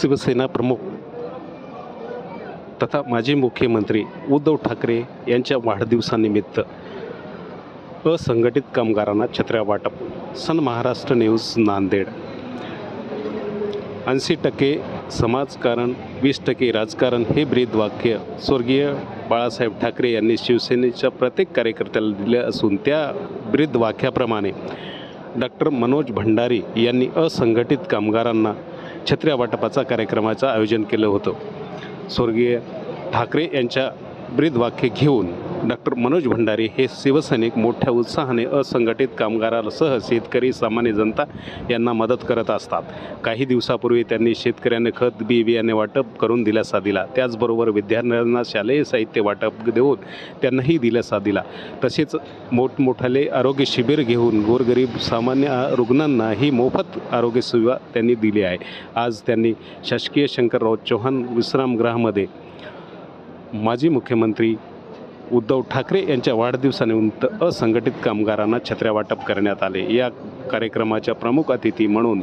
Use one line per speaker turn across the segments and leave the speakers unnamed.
शिवसेना प्रमुख तथा माजी मुख्यमंत्री उद्धव ठाकरे यांच्या वाढदिवसानिमित्त असंघटित कामगारांना छत्र्या वाटप. Sun Maharashtra news Nanded. ऐंशी टक्के समाजकारण वीस टक्के राजकारण हे ब्रीदवाक्य स्वर्गीय बाळासाहेब ठाकरे यांनी शिवसेनेच्या प्रत्येक कार्यकर्त्याला दिले असून त्या ब्रीदवाक्याप्रमाणे डॉक्टर मनोज भंडारी यांनी असंघटित कामगारांना छत्र्या वाटपाचा कार्यक्रमाचं आयोजन केलं होतं. स्वर्गीय ठाकरे यांच्या ब्रीदवाक्य घेऊन डॉक्टर मनोज भंडारी हे शिवसैनिक मोठ्या उत्साहाने असंघटित कामगारासह शेतकरी सामान्य जनता यांना मदत करत असतात. काही दिवसापूर्वी त्यांनी शेतकऱ्यांना खत बी बियाणे वाटप करून दिलासा दिला. त्याचबरोबर विद्यार्थ्यांना शालेय साहित्य वाटप देऊन त्यांनाही दिलासा दिला. तसेच मोठमोठाले आरोग्य शिबिर घेऊन गोरगरीब सामान्य रुग्णांना रुग्णांनाही मोफत आरोग्य सेवा त्यांनी दिली आहे. आज त्यांनी शासकीय शंकरराव चव्हाण विश्रामगृहामध्ये माजी मुख्यमंत्री उद्धव ठाकरे यांच्या वाढदिवसानिमित्त असंघटित कामगारांना छत्र्या वाटप करण्यात आले. या कार्यक्रमाच्या प्रमुख अतिथी म्हणून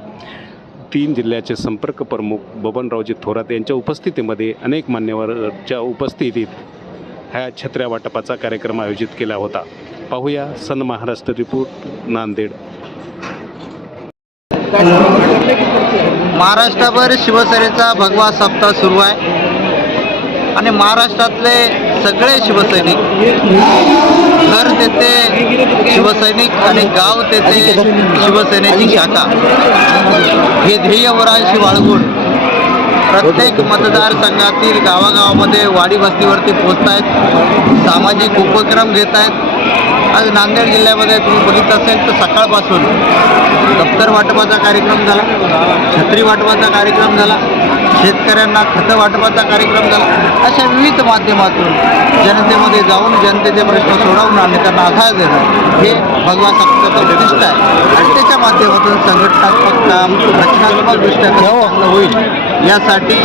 तीन जिल्ह्याचे संपर्क प्रमुख बबनरावजी थोरात यांच्या उपस्थितीमध्ये अनेक मान्यवरच्या उपस्थितीत ह्या छत्र्या वाटपाचा कार्यक्रम आयोजित केला होता. पाहूया सन महाराष्ट्र रिपोर्ट नांदेड.
महाराष्ट्रभर शिवसेनेचा भगवा सप्ताह सुरू आहे. आणि महाराष्ट्रातले सगळे शिवसैनिक घर तेथे शिवसैनिक आणि गाव तेथे शिवसेनेची शाखा. हे ध्येयवराशी वाळगून प्रत्येक मतदारसंघातील गावागावामध्ये वाडी वस्तीवरती पोचत आहेत सामाजिक उपक्रम घेत आहेत आज नांदेड जिल्ह्यामध्ये तुम्ही बघितलं असेल तर सकाळपासून दप्तर वाटपाचा कार्यक्रम झाला छत्री वाटपाचा कार्यक्रम झाला शेतकऱ्यांना खतं वाटपाचा कार्यक्रम झाला. अशा विविध माध्यमातून जनतेमध्ये जाऊन जनतेचे प्रश्न सोडवणं आणि त्यांना आधार देणं हे भगवा सप्ताहाचं उद्दिष्ट आहे. आणि त्याच्या माध्यमातून संघटनात्मक काम रचनात्मकदृष्ट्या कसं चांगलं होईल. यासाठी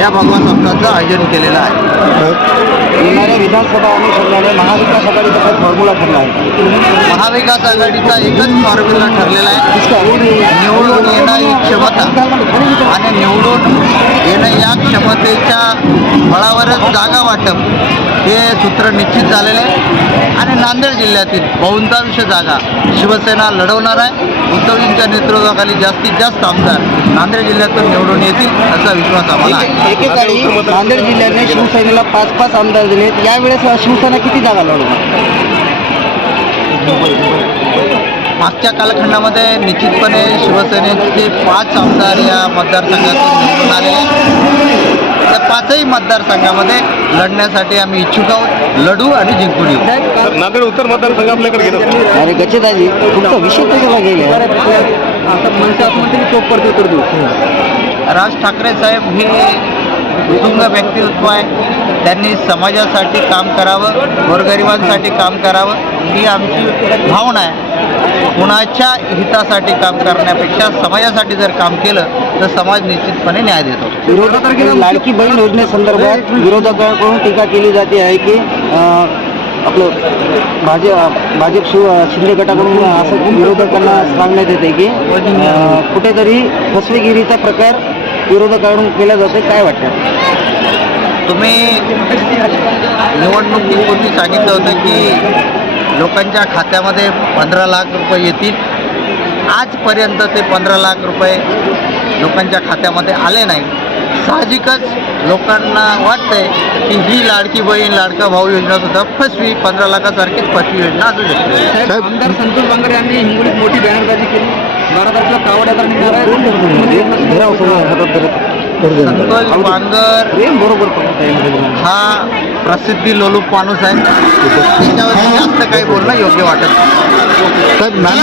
या भगवान सप्ताहाचं आयोजन केलेलं आहे.
येणाऱ्या विधानसभा अनुषंगाने महाविकास आघाडीचा काही फॉर्म्युला ठरला आहे.
महाविकास आघाडीचा एकच फॉर्म्युला ठरलेला आहे. निवडून येणं ही क्षमता. आणि निवडून येणं या क्षमतेच्या फळावरच जागा वाटप. हे सूत्र निश्चित झालेलं आहे. आणि नांदेड जिल्ह्यातील बहुतांश जागा शिवसेना लढवणार आहे. उद्धवजींच्या नेतृत्वाखाली जास्तीत जास्त आमदार नांदेड जिल्ह्यातून निवडून येतील असा विश्वास आम्हाला आहे.
एकेकाळी नांदेड जिल्ह्याने शिवसेनेला पाच पाच आमदार दिले. यावेळेस शिवसेना किती जागा लढवणार?
मागच्या कालखंडामध्ये निश्चितपणे शिवसेनेचे पाच आमदार या मतदारसंघातून निवडून आहेत. पाचही मतदारसंघामध्ये लढण्यासाठी आम्ही इच्छुक आहोत. लढू आणि जिंकून येऊ.
नांदेड उत्तर मतदारसंघ आपल्याकडे घेतात
अरे गच्छेदाजी तुमचा विषय कशाला गेले
राज ठाकरे साहेब हे उत्तुंग व्यक्तित्व आहे. त्यांनी समाजासाठी काम करावं गोरगरिबांसाठी काम करावं ही आमची भावना आहे. कुणाच्या हितासाठी काम करण्यापेक्षा समाजासाठी जर काम केलं तर समाज निश्चितपणे न्याय देतो.
विरोधक लाडकी बहीण योजनेसंदर्भात विरोधकांकडून टीका केली जाते आहे की आपलं भाजप भाजप शिव शिंदे गटाकडून असं विरोधकांना सांगण्यात येते की कुठेतरी फसवेगिरीचा प्रकार विरोधकांकडून केला जातो काय वाटतं?
तुम्ही निवडणुकीपूर्वी सांगितलं होतं की लोकांच्या खात्यामध्ये पंधरा लाख रुपये येतील. आजपर्यंत ते पंधरा लाख रुपये लोकांच्या खात्यामध्ये आले नाही. साहजिकच लोकांना वाटतंय की ही लाडकी बहीण लाडका भाऊ योजना सुद्धा फसवी पंधरा लाखासारखीच फसवी योजना असू शकते
आमदार संतोष बांगरे यांनी हिंगोलीत मोठी बॅनरबाजी केली. बारा तारखेला कावड यात्रा निघणार आहे
बांगर
बरोबर
हा प्रसिद्धी लोलूप माणूस आहे. त्याच्यावर जास्त काही बोलणं योग्य वाटत नाही.